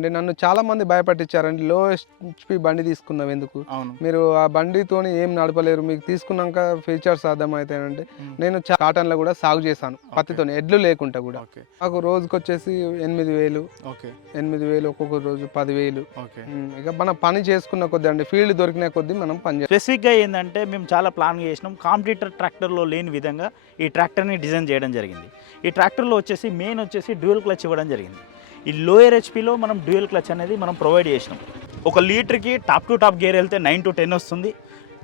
అంటే నన్ను చాలా మంది భయపట్టించారండి. లో హెచ్పి బండి తీసుకున్నావు ఎందుకు? మీరు ఆ బండితోని ఏం నడపలేరు. మీకు తీసుకున్నాక ఫీచర్స్ అర్థమవుతాయంటే. నేను కాటన్లో కూడా సాగు చేశాను పత్తితోని. ఎడ్లు లేకుండా కూడా. నాకు రోజుకి వచ్చేసి ఎనిమిది వేలు. ఓకే. ఎనిమిది వేలు ఒక్కొక్క రోజు పదివేలు. ఇక మన పని చేసుకున్న కొద్దీ అండి ఫీల్డ్ దొరికిన కొద్దీ మనం పని స్పెసిఫిక్గా ఏంటంటే మేము చాలా ప్లాన్ చేసినాం. కాంపిటీటర్ ట్రాక్టర్లో లేని విధంగా ఈ ట్రాక్టర్ని డిజైన్ చేయడం జరిగింది. ఈ ట్రాక్టర్లో వచ్చేసి మెయిన్ వచ్చేసి డ్యూయల్ క్లచ్ ఇవ్వడం జరిగింది. ఈ లోయర్ హెచ్పిలో మనం డ్యూయల్ క్లచ్ అనేది మనం ప్రొవైడ్ చేసినాం. ఒక లీటర్కి టాప్ టు టాప్ గేర్ వెళ్తే నైన్ టు టెన్ వస్తుంది.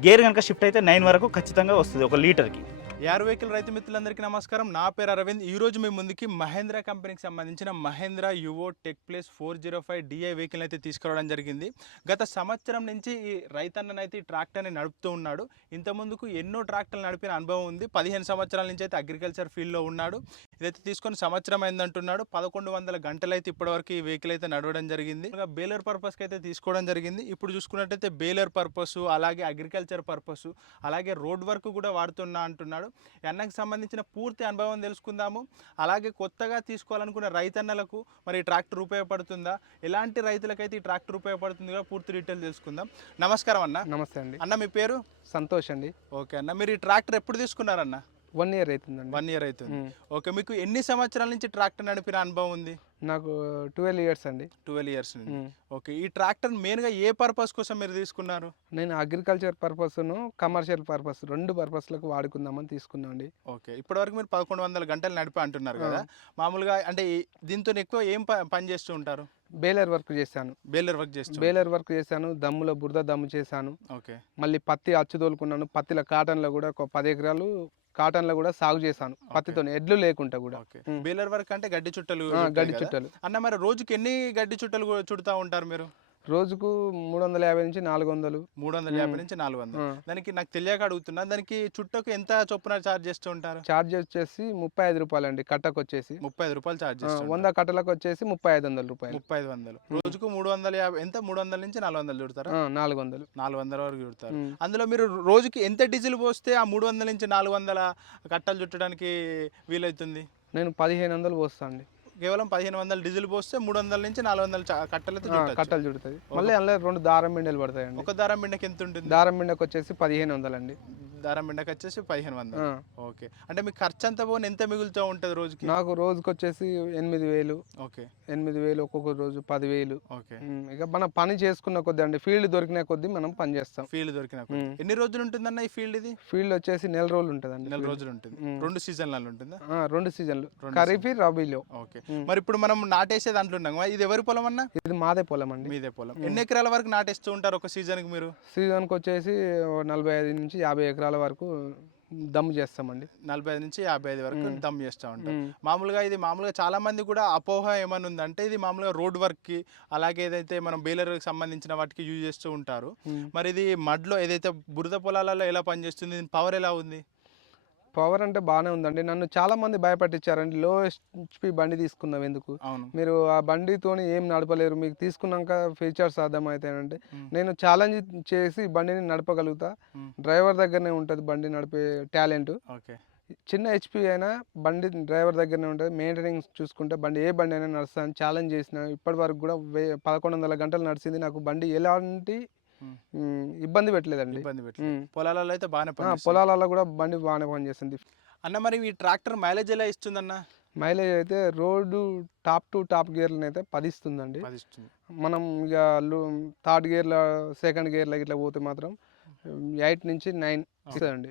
గేర్ కనుక షిఫ్ట్ అయితే నైన్ వరకు ఖచ్చితంగా వస్తుంది ఒక లీటర్కి యార్ వెహికల్ రైతు మిత్రులందరికీ నమస్కారం. నా పేరు అరవింద్. ఈ రోజు మీ ముందుకి మహేంద్ర కంపెనీకి సంబంధించిన Mahindra Yuvo tech plus four zero five DI vehicle అయితే తీసుకురావడం జరిగింది. గత సంవత్సరం నుంచి ఈ రైతన్ననైతే ఈ ట్రాక్టర్ని నడుపుతూ ఉన్నాడు. ఇంత ముందుకు ఎన్నో ట్రాక్టర్లు నడిపిన అనుభవం ఉంది. పదిహేను సంవత్సరాల నుంచి అయితే అగ్రికల్చర్ ఫీల్డ్లో ఉన్నాడు. ఇదైతే తీసుకొని సంవత్సరం అయిందంటున్నాడు. పదకొండు వందల గంటలైతే ఇప్పటివరకు ఈ వెహికల్ అయితే నడవడం జరిగింది. ఇంకా బేలర్ పర్పస్కి అయితే తీసుకోవడం జరిగింది. ఇప్పుడు చూసుకున్నట్టయితే బేలర్ పర్పస్ అలాగే అగ్రికల్చర్ పర్పస్ అలాగే రోడ్ వర్క్ కూడా వాడుతున్నా అంటున్నాడు. ఈ అన్నకి సంబంధించిన పూర్తి అనుభవం తెలుసుకుందాము. అలాగే కొత్తగా తీసుకోవాలనుకున్న రైతన్నలకు మరి ట్రాక్టర్ ఉపయోగపడుతుందా? ఎలాంటి రైతులకైతే ఈ ట్రాక్టర్ ఉపయోగపడుతుంది కూడా పూర్తి డీటెయిల్ తెలుసుకుందాం. నమస్కారం అన్న. నమస్తే అండి. అన్న మీ పేరు? సంతోష్ అండి. ఓకే అన్న. మీరు ఈ ట్రాక్టర్ ఎప్పుడు తీసుకున్నారన్న? వన్ ఇయర్ అవుతుందండి వన్ ఇయర్ అవుతుంది. ఓకే మీకు ఎన్ని సంవత్సరాల నుంచి ట్రాక్టర్ నడిపిన అనుభవం ఉంది? నాకు ట్వెల్వ్ ఇయర్స్ అండి. Twelve years. ఓకే ఈ ట్రాక్టర్ మెయిన్గా ఏ పర్పస్ కోసం మీరు తీసుకున్నారు? నేను అగ్రికల్చర్ పర్పస్ను కమర్షియల్ పర్పస్ రెండు పర్పస్లకు వాడుకుందామని తీసుకున్నాం అండి ఓకే ఇప్పటివరకు మీరు పదకొండు వందల గంటలు నడిపి అంటున్నారు కదా? మామూలుగా అంటే దీంతో ఎక్కువ ఏం పని చేస్తూ ఉంటారు? బేలర్ వర్క్ చేశాను. బేలర్ వర్క్ చేస్తూ బేలర్ వర్క్ చేశాను దమ్ములో బురద దమ్ము చేశాను. ఓకే మళ్ళీ పత్తి అచ్చు తోలుకున్నాను పత్తిలో కాటన్లో కూడా ఒక పది ఎకరాలు కాటన్లో కూడా సాగు చేశాను పత్తితో ఎడ్లు లేకుండా కూడా. బేలర్ వర్క్ అంటే గడ్డి చుట్టలు గడ్డి? చుట్టలు. అన్న మరి రోజుకి ఎన్ని గడ్డి చుట్టలు చుడతా ఉంటారు మీరు? రోజుకు మూడు వందల యాభై నుంచి నాలుగు వందలు మూడు వందల యాభై నుంచి నాలుగు వందలు. దానికి నాకు తెలియక అడుగుతున్నా దానికి చుట్టకు ఎంత చొప్పున చార్జ్ చేస్తూ ఉంటారు? ఛార్జ్ వచ్చేసి ముప్పై ఐదు రూపాయలు అండి కట్టకు వచ్చేసి ముప్పై ఐదు రూపాయలు చార్జ్ వంద కట్టలకు వచ్చేసి ముప్పై ఐదు వందల రూపాయలు. ముప్పై ఐదు వందలు. రోజుకు మూడు వందల యాభై ఎంత? మూడు వందల నుంచి నాలుగు వందలు చుడతారా? నాలుగు వందలు నాలుగు వందల వరకు చుడతారు. అందులో మీరు రోజుకి ఎంత డీజిల్ పోస్తే ఆ మూడు వందల నుంచి నాలుగు వందల కట్టలు చుట్టడానికి వీలవుతుంది? నేను పదిహేను వందలు పోస్తాను అండి. కేవలం పదిహేను వందల డీజిల్ పోస్తే మూడు వందల నుంచి నాలుగు వందల చ- కట్టలు అయితే ఆ, చుట్టచ్చు. కట్టలు చుడుతుంది మళ్ళీ అందులో రెండు దారం బిండెలు పడతాయండి. ఒక దారం బిండకి ఎంత ఉంటుంది? దారం బిండకు వచ్చేసి పదిహేను వందలు అండి దారం బిండకి వచ్చేసి పదిహేను వందలు. ఓకే. అంటే మీకు ఖర్చు అంతా పోనీ ఎంత మిగులుతూ ఉంటుంది రోజుకి? నాకు రోజుకి వచ్చేసి ఎనిమిది వేలు. ఓకే. ఎనిమిది వేలు ఒక్కొక్క రోజు పదివేలు ఓకే. ఇక మన పని చేసుకున్న కొద్దీ అండి ఫీల్డ్ దొరికిన కొద్దీ మనం పని చేస్తాం. ఫీల్డ్ దొరికిన. ఎన్ని రోజులు ఉంటుందన్న ఈ ఫీల్డ్ ఇది? ఫీల్డ్ వచ్చేసి నెల రోజులు ఉంటుందండి నెల. రోజులు ఉంటుంది. రెండు సీజన్లలో ఉంటుందా? రెండు సీజన్లు. ఖరీఫ్ రబీలో. ఓకే. మరి ఇప్పుడు మనం నాటేసే దాంట్లో ఉన్నాం. ఇది ఎవరి పొలం అన్న? ఇది మాదే పొలం అండి. మీదే పొలం. ఎన్ని ఎకరాల వరకు నాటేస్తూ ఉంటారు ఒక సీజన్కి మీరు? సీజన్కి వచ్చేసి ఓ నలభై ఐదు నుంచి యాభై ఎకరాల వరకు దమ్ము చేస్తామండి. నలభై ఐదు నుంచి యాభై ఐదు వరకు. దమ్ చేస్తూ ఉమ్, మామూలుగా ఇది మామూలుగా చాలా మంది కూడా అపోహ ఏమైనా ఉందంటే ఇది మామూలుగా రోడ్ వర్క్కి అలాగే ఏదైతే మనం బేలర్కి సంబంధించిన వాటికి యూజ్ చేస్తూ ఉంటారు. మరి ఇది మడ్లో ఏదైతే బురద పొలాలలో ఎలా పనిచేస్తుంది? పవర్ ఎలా ఉంది? పవర్ అంటే బాగానే ఉందండి. నన్ను చాలా మంది భయపట్టించారండి లో హెచ్పి బండి తీసుకున్నావు ఎందుకు? మీరు ఆ బండితోని ఏం నడపలేరు. మీకు తీసుకున్నాక ఫీచర్స్ అర్థమవుతాయంటే. నేను ఛాలెంజ్ చేసి బండిని నడపగలుగుతా. డ్రైవర్ దగ్గరనే ఉంటుంది బండి నడిపే టాలెంట్. ఓకే. చిన్న హెచ్పి అయినా బండి డ్రైవర్ దగ్గరనే ఉంటుంది. మెయింటెనెన్స్ చూసుకుంటే బండి ఏ బండి అయినా నడుస్తాను ఛాలెంజ్ చేసిన ఇప్పటి వరకు కూడా వే పదకొండు వందల గంటలు నడిచింది. నాకు బండి ఎలాంటి ఇబ్బంది పెట్టలేదండి. ఇబ్బంది పెట్టి మ్. పొలాలలో అయితే బాగానే పొలాలలో కూడా బండి బాగానే పనిచేస్తుంది. అన్న మరి ఈ ట్రాక్టర్ మైలేజ్ ఎలా ఇస్తుందన్న? మైలేజ్ అయితే రోడ్డు టాప్ టు టాప్ గేర్లను అయితే పది ఇస్తుందండి పది ఇస్తుంది మనం ఇక థర్డ్ గేర్లో సెకండ్ గేర్లో ఇట్లా పోతే మాత్రం ఎయిట్ నుంచి నైన్ ఇస్తుందండి.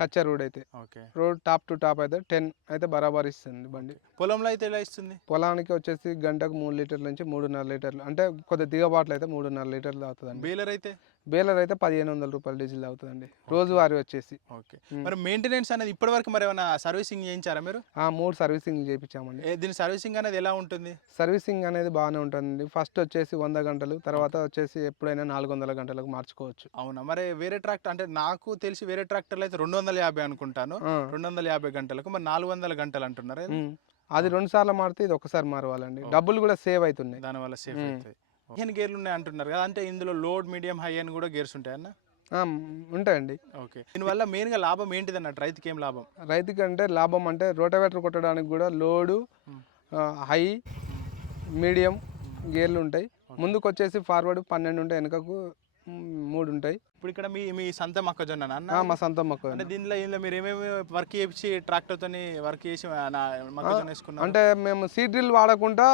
కచ్చా రోడ్ అయితే. Okay. Road top to top అయితే టెన్ అయితే బరాబర్ ఇస్తుంది బండి. పొలంలో అయితే ఎలా ఇస్తుంది? పొలానికి వచ్చేసి గంటకు మూడు లీటర్ల నుంచి మూడున్నర లీటర్లు. అంటే కొద్దిగా దిగబాట్లు అయితే మూడున్నర లీటర్లు అవుతుందండి బేలర్ అయితే? బేలర్ అయితే పదిహేను వందల రూపాయలు డీజిల్ అవుతుందండి రోజువారీ వచ్చేసి. ఓకే. మరి మెయింటెనెన్స్ అనేది ఇప్పటి వరకు మరి ఏమైనా సర్వీసింగ్ చేయించారా మీరు? ఆ మూడు సర్వీసింగ్ చేయించామండి. దీని సర్వీసింగ్ అనేది ఎలా ఉంటుంది? సర్వీసింగ్ అనేది బాగానే ఉంటుందండి. ఫస్ట్ వచ్చేసి వంద గంటలు తర్వాత వచ్చేసి ఎప్పుడైనా నాలుగు వందల గంటలకు మార్చుకోవచ్చు. అవునా? మరి వేరే ట్రాక్టర్ అంటే నాకు తెలిసి వేరే ట్రాక్టర్లు అయితే రెండు వందల యాభై అనుకుంటాను. రెండు వందల యాభై గంటలకు మరి నాలుగు వందల గంటలు అంటున్నారు. అది రెండు సార్లు మారితే ఇది ఒకసారి మారవాలండి. డబ్బులు కూడా సేవ్ అవుతున్నాయి. దానివల్ల సేఫ్ మ్మ్. పదిహేను గేర్లు ఉన్నాయి అంటున్నారు కదా అంటే ఇందులో లోడ్ మీడియం హై అని కూడా గేర్స్ ఉంటాయి అన్న? ఉంటాయండి. ఓకే. దీనివల్ల మెయిన్గా లాభం ఏంటిది అన్నట్టు రైతుకి ఏం లాభం? రైతుకి అంటే లాభం అంటే రోటవేటర్ కొట్టడానికి కూడా లోడు. హై మీడియం గేర్లు ఉంటాయి. ముందుకు వచ్చేసి ఫార్వర్డ్ పన్నెండు ఉంటాయి వెనకకు మూడు ఉంటాయి. ఇప్పుడు ఇక్కడ మీ మీ సంత మొక్కజొన్న అన్న మా సొంత మొక్క అంటే దీనిలో ఇందులో మీరు ఏమేమి వర్క్ చేసి ట్రాక్టర్ తోని వర్క్ చేసి మొక్కజొన్న వేసుకున్నారు? అంటే మేము సీడ్ డ్రిల్ వాడకుండా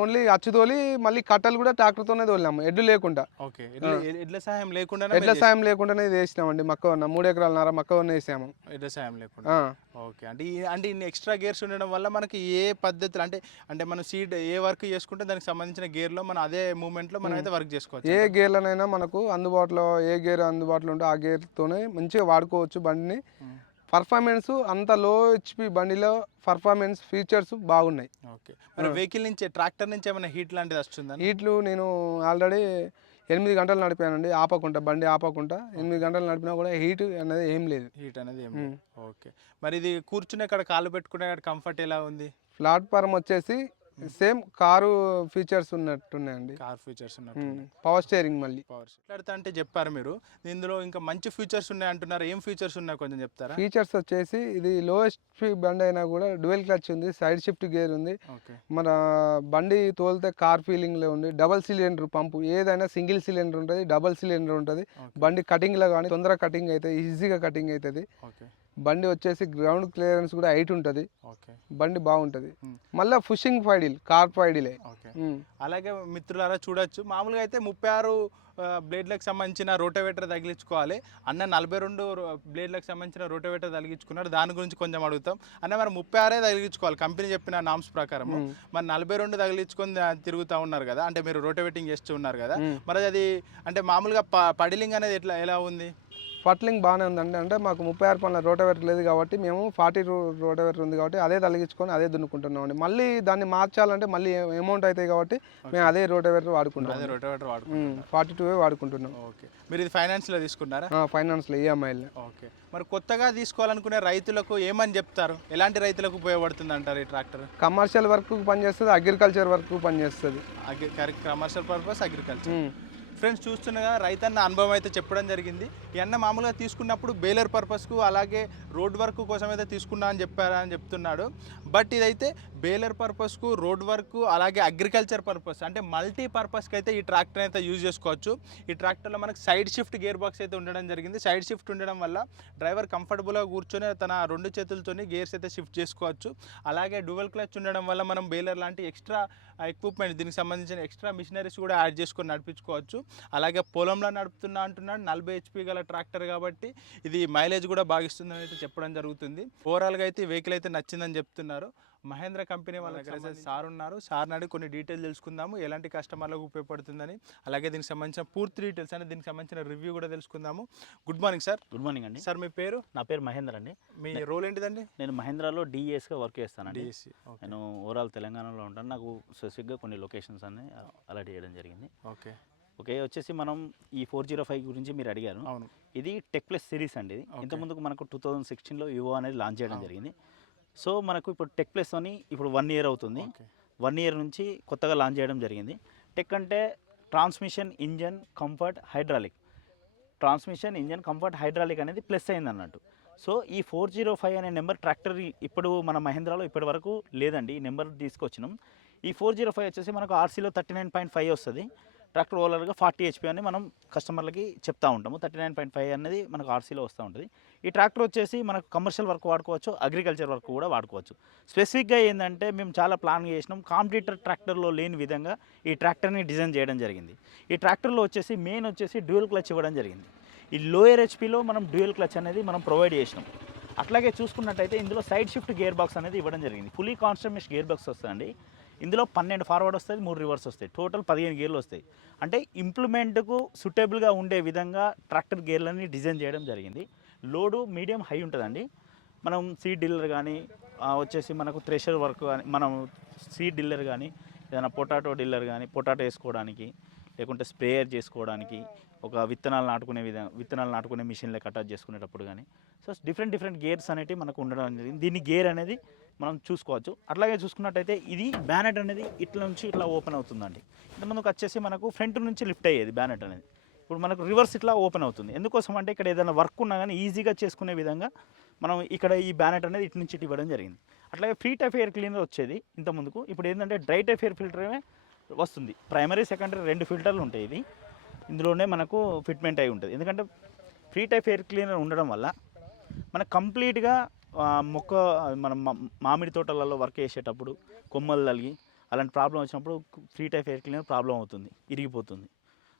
ఓన్లీ అచ్చుతోలి మళ్ళీ కట్టలు కూడా ట్రాక్టర్తోనే తోలినాము ఎడ్లు లేకుండా. ఓకే. ఎడ్ల సహాయం లేకుండా ఎడ్ల సాయం లేకుండానే వేసినామండి మక్క ఉన్న మూడు ఎకరాలన్నర మక్క ఉన్న వేసాము. ఎడ్ల సహాయం లేకుండా. ఓకే. అంటే అంటే ఇన్ని ఎక్స్ట్రా గేర్స్ ఉండడం వల్ల మనకి ఏ పద్ధతులు అంటే అంటే మనం సీడ్ ఏ వర్క్ చేసుకుంటే దానికి సంబంధించిన గేర్లో మనం అదే మూమెంట్లో మనం అయితే వర్క్ చేసుకోవచ్చు. ఏ గేర్లనైనా మనకు అందుబాటులో ఏ గేర్ అందుబాటులో ఉంటే ఆ గేర్తోనే మంచిగా వాడుకోవచ్చు బండిని. పర్ఫార్మెన్స్ అంత లో హెచ్పి బండిలో పర్ఫార్మెన్స్ ఫీచర్స్ బాగున్నాయి. ఓకే. మరి వెహికల్ నుంచి ట్రాక్టర్ నుంచి ఏమైనా హీట్ లాంటిది వస్తుందా? వీటిలో నేను ఆల్రెడీ ఎనిమిది గంటలు నడిపానండి. ఆపకుండా బండి ఆపకుండా ఎనిమిది గంటలు నడిపినా కూడా హీట్ అనేది ఏం లేదు. హీట్ అనేది ఏం. ఓకే. మరి ఇది కూర్చునే అక్కడ కాలు పెట్టుకునే కంఫర్ట్ ఎలా ఉంది? ప్లాట్ఫారం వచ్చేసి సేమ్ కారు ఫీచర్స్ ఉన్నట్టున్నాయండి. కార్ ఫీచర్స్ ఉన్నట్టు పవర్ స్టీరింగ్ మళ్ళీ. పవర్ మాట్లాడుతా అంటే చెప్పారు మీరు. ఇందులో ఇంకా మంచి ఫీచర్స్ ఉన్నాయి అంటున్నారు. ఏం ఫీచర్స్ ఉన్నాయి కొంచెం చెప్తారా? ఫీచర్స్ వచ్చేసి ఇది లోయెస్ట్ బండి అయినా కూడా డ్యువెల్ క్లచ్ ఉంది సైడ్ షిఫ్ట్ గేర్ ఉంది. మన బండి తోలితే కార్ ఫీలింగ్లో ఉంది. డబల్ సిలిండర్ పంపు ఏదైనా సింగిల్ సిలిండర్ ఉంటుంది డబల్ సిలిండర్ ఉంటుంది. బండి కటింగ్లో కానీ తొందరగా కటింగ్ అవుతుంది ఈజీగా కటింగ్ అవుతుంది బండి వచ్చేసి గ్రౌండ్ క్లియరెన్స్ కూడా హైట్ ఉంటుంది. బండి బాగుంటుంది. మళ్ళీ ఫుషింగ్ ఫైడిల్ కార్ ఫైడిలే ఓకే. అలాగే మిత్రులారా చూడొచ్చు. మామూలుగా అయితే ముప్పై ఆరు బ్లేడ్లకు సంబంధించిన రోటోవేటర్ తగిలించుకోవాలి. అన్న నలభై రెండు బ్లేడ్లకు సంబంధించిన రోటోవేటర్ తగిలించుకున్నాడు. దాని గురించి కొంచెం అడుగుతాం. అన్న మరి ముప్పై ఆరే తగిలించుకోవాలి. కంపెనీ చెప్పిన నామ్స్ ప్రకారం మరి నలభై రెండు తగిలించుకొని తిరుగుతూ ఉన్నారు కదా. అంటే మీరు రోటోవేటింగ్ చేస్తూ ఉన్నారు కదా. మరి అది అంటే మామూలుగా పడిలింగ్ అనేది ఎట్లా ఎలా ఉంది? ఫట్లింగ్ బాగానే ఉందండి. అంటే మాకు ముప్పై ఆరు పనుల రోటోవేటర్ లేదు కాబట్టి మేము ఫార్టీ రోటోవేటర్ ఉంది కాబట్టి అదే తలిగించుకొని అదే దున్నుకుంటున్నాం అండి మళ్ళీ దాన్ని మార్చాలంటే మళ్ళీ అమౌంట్ అవుతాయి కాబట్టి మేము అదే రోటోవేటర్ అదే వాడుకుంటాం రోటోవేటర్ వాడుకుంటాం ఫార్టీ టూ వాడుకుంటున్నాం. ఓకే. మీరు ఇది ఫైనాన్స్లో తీసుకున్నారా? ఫైనాన్స్లో ఈఎంఐలో. ఓకే. మరి కొత్తగా తీసుకోవాలనుకునే రైతులకు ఏమని చెప్తారు? ఎలాంటి రైతులకు ఉపయోగపడుతుంది అంటారు ఈ ట్రాక్టర్? కమర్షియల్ వర్క్ పనిచేస్తుంది అగ్రికల్చర్ వర్క్ పనిచేస్తుంది. Agri commercial purpose agriculture. Friends చూస్తుండగా రైతన్న అనుభవం అయితే చెప్పడం జరిగింది. ఈ అన్న మామూలుగా తీసుకున్నప్పుడు బేలర్ పర్పస్కు అలాగే రోడ్ వర్క్ కోసం అయితే తీసుకున్నా అని చెప్పారా అని చెప్తున్నాడు. బట్ ఇదైతే బేలర్ పర్పస్కు రోడ్ వర్క్ అలాగే అగ్రికల్చర్ పర్పస్ అంటే మల్టీ పర్పస్కి అయితే ఈ ట్రాక్టర్ అయితే యూజ్ చేసుకోవచ్చు. ఈ ట్రాక్టర్లో మనకు సైడ్ షిఫ్ట్ గేర్ బాక్స్ అయితే ఉండడం జరిగింది. సైడ్ షిఫ్ట్ ఉండడం వల్ల డ్రైవర్ కంఫర్టబుల్గా కూర్చొని తన రెండు చేతులతోని గేర్స్ అయితే షిఫ్ట్ చేసుకోవచ్చు. అలాగే డువల్ క్లచ్ ఉండడం వల్ల మనం బేలర్ లాంటి ఎక్స్ట్రా ఎక్విప్మెంట్ దీనికి సంబంధించిన ఎక్స్ట్రా మిషనరీస్ కూడా యాడ్ చేసుకొని నడిపించుకోవచ్చు. అలాగే పొలంలో నడుపుతున్నా అంటున్నాడు నలభై హెచ్పి గల ట్రాక్టర్ కాబట్టి ఇది మైలేజ్ కూడా బాగిస్తుందని అయితే చెప్పడం జరుగుతుంది. ఓవరాల్గా అయితే వెహికల్ అయితే నచ్చిందని చెప్తున్నారు. మహేంద్ర కంపెనీ వాళ్ళ దగ్గర సార్ ఉన్నారు సార్ అడిగి కొన్ని డీటెయిల్స్ తెలుసుకుందాము. ఎలాంటి కస్టమర్లకు ఉపయోగపడుతుందని అలాగే దీనికి సంబంధించిన పూర్తి డీటెయిల్స్ అంటే దీనికి సంబంధించిన రివ్యూ కూడా తెలుసుకుందాము. Good morning sir good morning అండి. సార్ మీ పేరు? నా పేరు మహేందర్ అండి. మీ రోల్ ఏంటిదండి? నేను మహేంద్రాలో డిఎస్గా వర్క్ చేస్తానండి. డిఎస్సి ఓకే నేను ఓవరాల్ తెలంగాణలో ఉంటాను. నాకు స్పెసిఫిక్గా కొన్ని లొకేషన్స్ అన్ని అలాట్ చేయడం జరిగింది. ఓకే ఓకే వచ్చేసి మనం ఈ ఫోర్ జీరో ఫైవ్ గురించి మీరు అడిగారు. అవును. ఇది టెక్ ప్లస్ సిరీస్ అండి ఇది. ఇంతకుముందుకు మనకు టూ థౌజండ్ సిక్స్టీన్లో యువో అనేది లాంచ్ చేయడం. జరిగింది. సో మనకు ఇప్పుడు టెక్ ప్లస్ అని ఇప్పుడు వన్ ఇయర్ అవుతుంది. వన్ ఇయర్ నుంచి కొత్తగా లాంచ్ చేయడం జరిగింది. టెక్ అంటే transmission engine comfort hydraulic. Transmission engine comfort hydraulic అనేది ప్లస్ అయింది అన్నట్టు. సో ఈ ఫోర్ జీరో ఫైవ్ అనే నెంబర్ ట్రాక్టర్ ఇప్పుడు మన మహేంద్రాలో ఇప్పటి వరకు లేదండి. ఈ నెంబర్ తీసుకొచ్చినాం. ఈ ఫోర్ జీరో ఫైవ్ వచ్చేసి మనకు ఆర్సీలో థర్టీ నైన్ పాయింట్ ఫైవ్ వస్తుంది. ట్రాక్టర్ ఓలర్గా ఫార్టీ హెచ్పి అని మనం కస్టమర్లకి చెప్తా ఉంటాము. థర్టీ నైన్ పాయింట్ ఫైవ్ అనేది మనకు ఆర్సీలో వస్తూ ఉంటుంది. ఈ ట్రాక్టర్ వచ్చేసి మనకు కమర్షియల్ వర్క్ వాడుకోవచ్చు అగ్రికల్చర్ వర్క్ కూడా వాడుకోవచ్చు. స్పెసిఫిక్గా ఏంటంటే మేము చాలా ప్లాన్ చేసినాం కాంపిటీటర్ ట్రాక్టర్లో లేని విధంగా ఈ ట్రాక్టర్ని డిజైన్ చేయడం జరిగింది. ఈ ట్రాక్టర్లో వచ్చేసి మెయిన్ వచ్చేసి డ్యూయల్ క్లచ్ ఇవ్వడం జరిగింది. ఈ లోయర్ హెచ్పిలో మనం డ్యూయల్ క్లచ్ అనేది మనం ప్రొవైడ్ చేసినాం. అట్లాగే చూసుకున్నట్టయితే ఇందులో సైడ్ షిఫ్ట్ గేర్ బాక్స్ అనేది ఇవ్వడం జరిగింది. ఫుల్లీ కాన్స్టమిష్ గేర్ బాక్స్ వస్తుందండి. ఇందులో పన్నెండు ఫార్వర్డ్ వస్తుంది మూడు రివర్స్ వస్తాయి. టోటల్ పదిహేను గేర్లు వస్తాయి. అంటే ఇంప్లిమెంట్కు సూటబుల్గా ఉండే విధంగా ట్రాక్టర్ గేర్లని డిజైన్ చేయడం జరిగింది. లోడు మీడియం హై ఉంటుందండి. మనం సీడ్ డిల్లర్ కానీ వచ్చేసి మనకు థ్రెషర్ వర్క్ కానీ మనం సీడ్ డిల్లర్ కానీ ఏదైనా పొటాటో డిల్లర్ కానీ పొటాటో వేసుకోవడానికి లేకుంటే స్ప్రేయర్ చేసుకోవడానికి ఒక విత్తనాలు నాటుకునే విధంగా విత్తనాలు నాటుకునే మిషన్లో అటాచ్ చేసుకునేటప్పుడు కానీ సో డిఫరెంట్ డిఫరెంట్ గేర్స్ అనేవి మనకు ఉండడం జరిగింది. దీన్ని గేర్ అనేది మనం చూసుకోవచ్చు. అట్లాగే చూసుకున్నట్టయితే ఇది బ్యానెట్ అనేది ఇట్లా నుంచి ఇట్లా ఓపెన్ అవుతుందండి. ఇంతకుముందుకు వచ్చేసి మనకు ఫ్రంట్ నుంచి లిఫ్ట్ అయ్యేది బ్యానెట్ అనేది. ఇప్పుడు మనకు రివర్స్ ఇట్లా ఓపెన్ అవుతుంది. ఎందుకోసం అంటే ఇక్కడ ఏదైనా వర్క్ ఉన్నా కానీ ఈజీగా చేసుకునే విధంగా మనం ఇక్కడ ఈ బ్యానెట్ అనేది ఇటు నుంచి ఇటు ఇవ్వడం జరిగింది. అట్లాగే ఫ్రీ టైఫ్ ఎయిర్ క్లీనర్ వచ్చేది ఇంత ముందుకు. ఇప్పుడు ఏంటంటే డ్రై టైఫ్ ఎయిర్ ఫిల్టరే వస్తుంది. ప్రైమరీ సెకండరీ రెండు ఫిల్టర్లు ఉంటాయి ఇది ఇందులోనే మనకు ఫిట్మెంట్ అయి ఉంటుంది. ఎందుకంటే ఫ్రీ టైప్ ఎయిర్ క్లీనర్ ఉండడం వల్ల మనకు కంప్లీట్గా మొక్క మనం మా- మామిడి తోటలలో వర్క్ చేసేటప్పుడు కొమ్మలు తలిగి అలాంటి ప్రాబ్లం వచ్చినప్పుడు free type air cleaner problem అవుతుంది ఇరిగిపోతుంది.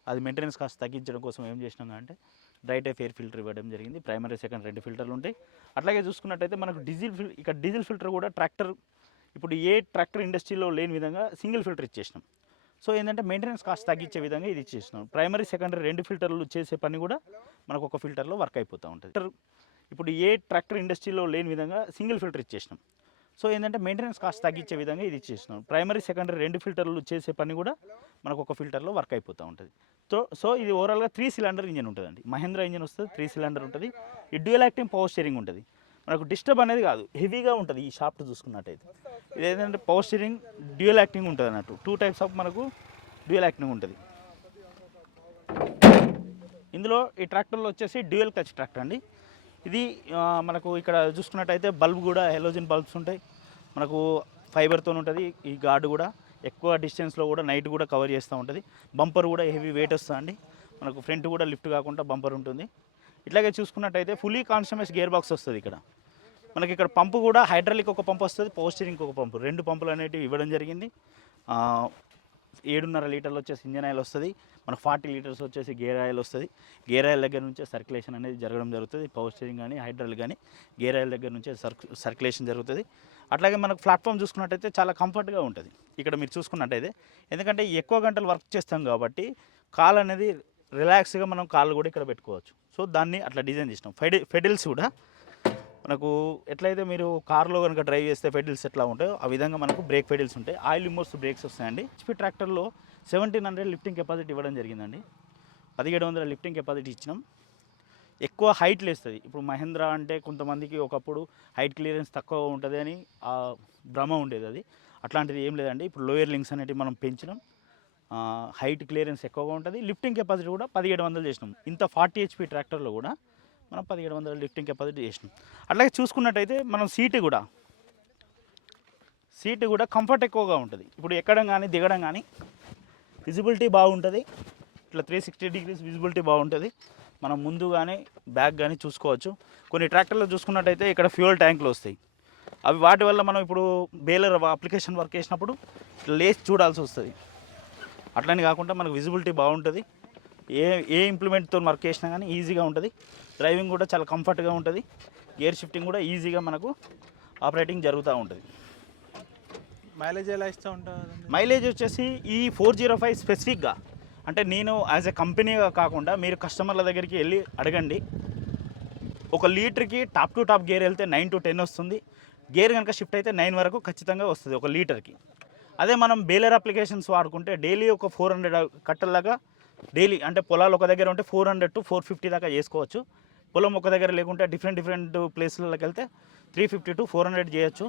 అది మెయింటెనెన్స్ కాస్ట్ తగ్గించడం కోసం ఏం చేసినాం అంటే డ్రై టైప్ ఎయిర్ ఫిల్టర్ ఇవ్వడం జరిగింది ప్రైమరీ సెకండ్ రెండు ఫిల్టర్లు ఉంటాయి. అట్లాగే చూసుకున్నట్టయితే మనకు డీజిల్ ఫిల్ ఇక్కడ డీజిల్ ఫిల్టర్ కూడా ట్రాక్టర్ ఇప్పుడు ఏ ట్రాక్టర్ ఇండస్ట్రీలో లేని విధంగా సింగిల్ ఫిల్టర్ ఇచ్చేసినాం. సో ఏంటంటే మెయింటెనెన్స్ కాస్ట్ తగ్గించే విధంగా ఇది ఇచ్చేసినాం. ప్రైమరీ సెకండరీ రెండు ఫిల్టర్లు చేసే పని కూడా మనకు ఒక ఫిల్టర్లో వర్క్ అయిపోతూ ఉంటుంది. ఫిల్టర్ ఇప్పుడు ఏ ట్రాక్టర్ ఇండస్ట్రీలో లేని విధంగా సింగిల్ ఫిల్టర్ ఇచ్చేసినాం. సో ఏంటంటే మెయింటెనెన్స్ కాస్ట్ తగ్గించే విధంగా ఇది ఇచ్చేసినాం. ప్రైమరీ సెకండరీ రెండు ఫిల్టర్లు చేసే పని కూడా మనకు ఒక ఫిల్టర్లో వర్క్ అయిపోతూ ఉంటుంది. సో సో ఇది ఓవరాల్గా త్రీ సిలిండర్ ఇంజన్ ఉంటుందండి. మహేంద్ర ఇంజన్ వస్తుంది త్రీ సిలిండర్ ఉంటుంది. ఈ డ్యూయల్ యాక్టింగ్ పవర్ స్టీరింగ్ ఉంటుంది. మనకు డిస్టర్బ్ అనేది కాదు హెవీగా ఉంటుంది ఈ షాఫ్ట్ చూసుకున్నట్టయితే. ఇది ఏంటంటే పవర్ స్టీరింగ్ డ్యూయల్ యాక్టింగ్ ఉంటుంది అన్నట్టు. టూ టైప్స్ ఆఫ్ మనకు డ్యూయల్ యాక్టింగ్ ఉంటుంది. ఇందులో ఈ ట్రాక్టర్లో వచ్చేసి డ్యూయల్ క్లచ్ ట్రాక్టర్ అండి. ఇది మనకు ఇక్కడ చూసుకున్నట్టయితే బల్బ్ కూడా హెలోజిన్ బల్బ్స్ ఉంటాయి. మనకు ఫైబర్తో ఉంటుంది ఈ గార్డు కూడా. ఎక్కువ డిస్టెన్స్లో కూడా నైట్ కూడా కవర్ చేస్తూ ఉంటుంది. బంపర్ కూడా హెవీ వెయిట్ వస్తుందండి మనకు ఫ్రంట్ కూడా లిఫ్ట్ కాకుండా బంపర్ ఉంటుంది. ఇట్లాగే చూసుకున్నట్టయితే ఫుల్లీ కాన్స్టమస్ గేర్ బాక్స్ వస్తుంది ఇక్కడ. మనకి ఇక్కడ పంపు కూడా హైడ్రాలిక్ ఒక పంపు వస్తుంది పవర్ స్టీరింగ్ ఒక పంపు. రెండు పంపులు అనేటివి ఇవ్వడం జరిగింది. ఏడున్నర లీటర్లు వచ్చేసి ఇంజన్ ఆయిల్ వస్తుంది. మనకు ఫార్టీ లీటర్స్ వచ్చేసి గేర్ ఆయిల్ వస్తుంది. గేర్ ఆయిల్ దగ్గర నుంచే సర్క్యులేషన్ అనేది జరగడం జరుగుతుంది. పవర్ స్టీరింగ్ కానీ హైడ్రల్ కానీ గేర్ ఆయిల్ దగ్గర నుంచే సర్క్ సర్క్యులేషన్ జరుగుతుంది. అట్లాగే మనకు ప్లాట్ఫామ్ చూసుకున్నట్టయితే చాలా కంఫర్ట్గా ఉంటుంది. ఇక్కడ మీరు చూసుకున్నట్టయితే ఎందుకంటే ఎక్కువ గంటలు వర్క్ చేస్తాం కాబట్టి కాల్ అనేది రిలాక్స్గా మనం కాళ్ళు కూడా ఇక్కడ పెట్టుకోవచ్చు. సో దాన్ని అట్లా డిజైన్ చేసినాం. ఫెడి ఫెడిల్స్ కూడా మనకు ఎట్లయితే మీరు కార్లో కనుక డ్రైవ్ చేస్తే ఫెడిల్స్ ఎట్లా ఉంటాయో ఆ విధంగా మనకు బ్రేక్ ఫెడిల్స్ ఉంటాయి. ఆయిల్ ఇమోర్స్ బ్రేక్స్ వస్తాయండి. హెచ్పి ట్రాక్టర్లో సెవెంటీన్ హండ్రెడ్ లిఫ్టింగ్ కెపాసిటీ ఇవ్వడం జరిగిందండి. పదిహేడు వందల లిఫ్టింగ్ కెపాసిటీ ఇచ్చినాం. ఎక్కువ హైట్ లేస్తుంది. ఇప్పుడు మహేంద్ర అంటే కొంతమందికి ఒకప్పుడు హైట్ క్లియరెన్స్ తక్కువ ఉంటుంది అని ఆ భ్రమ ఉండేది అది. అట్లాంటిది ఏం లేదండి. ఇప్పుడు లోయర్ లింక్స్ అనేటివి మనం పెంచినాం. హైట్ క్లియరెన్స్ ఎక్కువగా ఉంటుంది. లిఫ్టింగ్ కెపాసిటీ కూడా పదిహేడు వందలు చేసినాం. ఇంత ఫార్టీ హెచ్పి ట్రాక్టర్లో కూడా మనం పదిహేడు వందల లిఫ్టింగ్ కెపాసిటీ చేసినాం. అట్లాగే చూసుకున్నట్టయితే మనం సీటు కూడా సీటు కూడా కంఫర్ట్ ఎక్కువగా ఉంటుంది. ఇప్పుడు ఎక్కడం కానీ దిగడం కానీ విజిబిలిటీ బాగుంటుంది. ఇట్లా త్రీ సిక్స్టీ డిగ్రీస్ విజిబిలిటీ బాగుంటుంది. మనం ముందు కానీ బ్యాక్ కానీ చూసుకోవచ్చు. కొన్ని ట్రాక్టర్లో చూసుకున్నట్టయితే ఇక్కడ ఫ్యూయల్ ట్యాంకులు వస్తాయి. అవి వాటి వల్ల మనం ఇప్పుడు బేలర్ అప్లికేషన్ వర్క్ చేసినప్పుడు ఇట్లా లేచి చూడాల్సి వస్తుంది. అట్లని కాకుండా మనకు విజిబిలిటీ బాగుంటుంది. ఏ ఏ ఇంప్లిమెంట్తో వర్క్ చేసినా కానీ ఈజీగా ఉంటుంది. డ్రైవింగ్ కూడా చాలా కంఫర్ట్గా ఉంటుంది. గేర్ షిఫ్టింగ్ కూడా ఈజీగా మనకు ఆపరేటింగ్ జరుగుతూ ఉంటుంది. మైలేజ్ ఎలా ఇస్తూ ఉంటుంది మైలేజ్ వచ్చేసి ఈ ఫోర్ జీరో ఫైవ్ స్పెసిఫిక్గా అంటే నేను యాజ్ ఎ కంపెనీగా కాకుండా మీరు కస్టమర్ల దగ్గరికి వెళ్ళి అడగండి. ఒక లీటర్కి టాప్ టు టాప్ గేర్ వెళ్తే నైన్ టు టెన్ వస్తుంది. గేర్ కనుక షిఫ్ట్ అయితే నైన్ వరకు ఖచ్చితంగా వస్తుంది ఒక లీటర్కి. అదే మనం బేలర్ అప్లికేషన్స్ వాడుకుంటే డైలీ ఒక ఫోర్ హండ్రెడ్ కట్టల్లాగా డైలీ అంటే పొలాలు ఒక దగ్గర ఉంటే four hundred to four fifty దాకా చేసుకోవచ్చు. పొలం ఒక దగ్గర లేకుంటే డిఫరెంట్ డిఫరెంట్ ప్లేస్లకి వెళ్తే three fifty to four hundred చేయొచ్చు.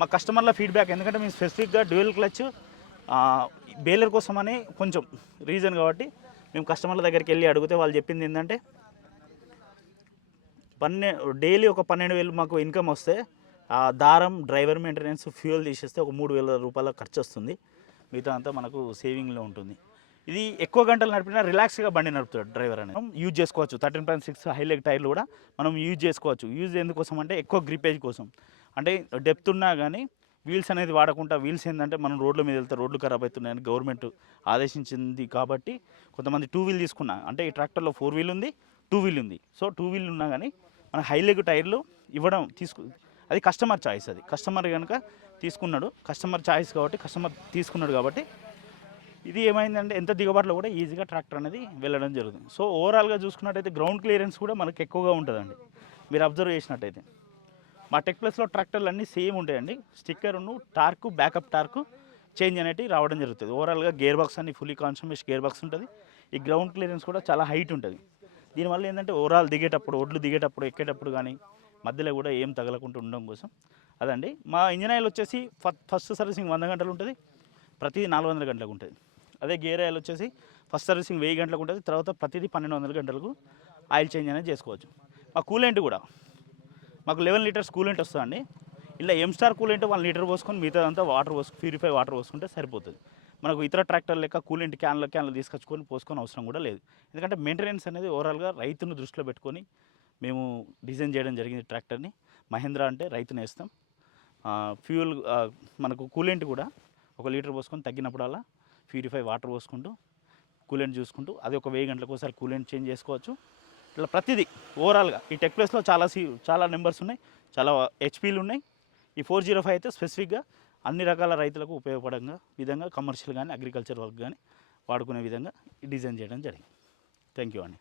మా కస్టమర్ల ఫీడ్బ్యాక్ ఎందుకంటే మేము స్పెసిఫిక్గా డ్యూయల్ క్లచ్ బేలర్ కోసమని కొంచెం రీజన్ కాబట్టి మేము కస్టమర్ల దగ్గరికి వెళ్ళి అడిగితే వాళ్ళు చెప్పింది ఏంటంటే పన్నె డైలీ ఒక పన్నెండు వేలు మాకు ఇన్కమ్ వస్తే ఆ దారం డ్రైవర్ మెయింటెనెన్స్ ఫ్యూయల్ తీసేస్తే ఒక మూడు వేల రూపాయల ఖర్చు వస్తుంది. మిగతా అంతా మనకు సేవింగ్లో ఉంటుంది. ఇది ఎక్కువ గంటలు నడిపినా రిలాక్స్గా బండి నడుపుతాడు డ్రైవర్ అనేది. యూజ్ చేసుకోవచ్చు. థర్టీన్ పాయింట్ సిక్స్ హైలెక్ టైర్లు కూడా మనం యూజ్ చేసుకోవచ్చు. యూజ్ ఎందుకోసం అంటే ఎక్కువ గ్రిపేజ్ కోసం. అంటే డెప్త్ ఉన్నా కానీ వీల్స్ అనేది వాడకుండా వీల్స్ ఏంటంటే మనం రోడ్ల మీద వెళ్తే రోడ్లు ఖరాబ్ అవుతున్నాయని గవర్నమెంట్ ఆదేశించింది కాబట్టి కొంతమంది టూ వీల్ తీసుకున్నా అంటే ఈ ట్రాక్టర్లో ఫోర్ వీల్ ఉంది టూ వీల్ ఉంది. సో టూ వీల్ ఉన్నా కానీ మన హైలెగ్ టైర్లు ఇవ్వడం తీసుకు అది కస్టమర్ చాయిస్ అది. కస్టమర్ కనుక తీసుకున్నాడు కస్టమర్ చాయిస్ కాబట్టి కస్టమర్ తీసుకున్నాడు కాబట్టి ఇది ఏమైందంటే ఎంత దిగుబాటులో కూడా ఈజీగా ట్రాక్టర్ అనేది వెళ్ళడం జరుగుతుంది. సో ఓవరాల్గా చూసుకున్నట్టయితే గ్రౌండ్ క్లియరెన్స్ కూడా మనకు ఎక్కువగా ఉంటుందండి. మీరు అబ్జర్వ్ చేసినట్టయితే. మా టెక్ ప్లస్లో ట్రాక్టర్లు అన్నీ సేమ్ ఉంటాయండి. స్టిక్కర్ను టార్క్ బ్యాకప్ టార్క్ చేంజ్ అనేటివి రావడం జరుగుతుంది. ఓవరాల్గా గేర్ బాక్స్ అన్ని ఫుల్లీ కాన్సన్ట్రేషన్ గేర్ బాక్స్ ఉంటుంది. ఈ గ్రౌండ్ క్లియరెన్స్ కూడా చాలా హైట్ ఉంటుంది. దీనివల్ల ఏంటంటే ఓవరాల్ దిగేటప్పుడు ఒడ్లు దిగేటప్పుడు ఎక్కేటప్పుడు కానీ మధ్యలో కూడా ఏం తగలకుండా ఉండడం కోసం అదండి. మా ఇంజన్ ఆయిల్ వచ్చేసి ఫస్ట్ సర్వీసింగ్ వంద గంటలు ఉంటుంది. ప్రతి నాలుగు వందల గంటలకు ఉంటుంది. అదే గేర్ ఆయిల్ వచ్చేసి ఫస్ట్ సర్వీసింగ్ వెయ్యి గంటలకు ఉంటుంది. తర్వాత ప్రతిదీ పన్నెండు వందల గంటలకు ఆయిల్ చేంజ్ అనేది చేసుకోవచ్చు. మా కూలెంట్ కూడా. మాకు లెవెన్ లీటర్స్ కూలెంట్ వస్తుందండి. ఇలా M star coolant one litre పోసుకొని మిగతా అంతా వాటర్ పోసుకు ప్యూరిఫై వాటర్ పోసుకుంటే సరిపోతుంది. మనకు ఇతర ట్రాక్టర్ లెక్క కూలెంట్ క్యాన్ల క్యాన్లు తీసుకొచ్చుకొని పోసుకొని అవసరం కూడా లేదు. ఎందుకంటే మెయింటెనెన్స్ అనేది ఓవరాల్గా రైతును దృష్టిలో పెట్టుకొని మేము డిజైన్ చేయడం జరిగింది ట్రాక్టర్ని. మహేంద్ర అంటే రైతుని వేస్తాం. ఫ్యూల్ మనకు కూలెంట్ కూడా ఒక లీటర్ పోసుకొని తగ్గినప్పుడల్లా ప్యూరిఫై వాటర్ పోసుకుంటూ కూలెంట్ చూసుకుంటూ అది ఒక వెయ్యి గంటలకు ఒకసారి కూలెంట్ చేంజ్ చేసుకోవచ్చు. ఇట్లా ప్రతిదీ ఓవరాల్గా ఈ టెక్ ప్లేస్లో చాలా సీ చాలా నెంబర్స్ ఉన్నాయి చాలా హెచ్పీలు ఉన్నాయి. ఈ ఫోర్ జీరో ఫైవ్ అయితే స్పెసిఫిక్గా అన్ని రకాల రైతులకు ఉపయోగపడంగా విధంగా కమర్షియల్ కానీ అగ్రికల్చర్ వర్క్ కానీ వాడుకునే విధంగా డిజైన్ చేయడం జరిగింది. థ్యాంక్ యూ అండి.